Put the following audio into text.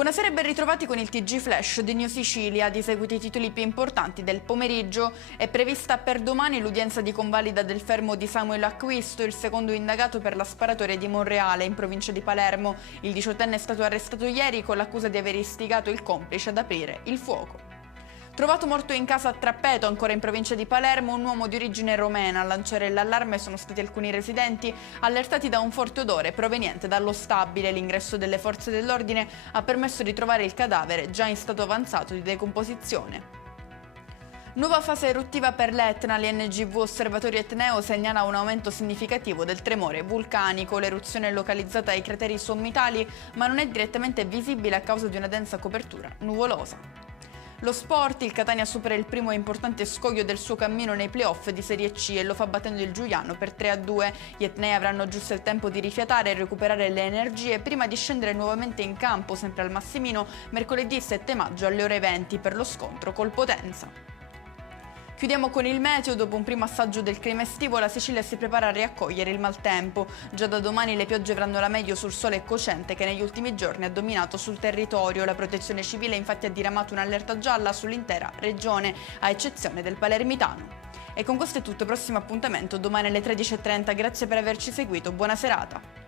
Buonasera e ben ritrovati con il TG Flash di New Sicilia. Di seguito i titoli più importanti del pomeriggio. È prevista per domani l'udienza di convalida del fermo di Samuel Acquisto, il secondo indagato per la sparatoria di Monreale in provincia di Palermo. Il 18enne è stato arrestato ieri con l'accusa di aver istigato il complice ad aprire il fuoco. Trovato morto in casa a Trappeto, ancora in provincia di Palermo, un uomo di origine romena. A lanciare l'allarme sono stati alcuni residenti allertati da un forte odore proveniente dallo stabile. L'ingresso delle forze dell'ordine ha permesso di trovare il cadavere già in stato avanzato di decomposizione. Nuova fase eruttiva per l'Etna. L'INGV Osservatorio Etneo segnala un aumento significativo del tremore vulcanico. L'eruzione è localizzata ai crateri sommitali, ma non è direttamente visibile a causa di una densa copertura nuvolosa. Lo sport, il Catania supera il primo e importante scoglio del suo cammino nei playoff di Serie C e lo fa battendo il Giuliano per 3-2. Gli etnei avranno giusto il tempo di rifiatare e recuperare le energie prima di scendere nuovamente in campo, sempre al Massimino, mercoledì 7 maggio alle ore 20 per lo scontro col Potenza. Chiudiamo con il meteo. Dopo un primo assaggio del clima estivo, la Sicilia si prepara a riaccogliere il maltempo. Già da domani le piogge avranno la meglio sul sole cocente che negli ultimi giorni ha dominato sul territorio. La Protezione Civile infatti ha diramato un'allerta gialla sull'intera regione, a eccezione del Palermitano. E con questo è tutto, prossimo appuntamento domani alle 13:30. Grazie per averci seguito, buona serata.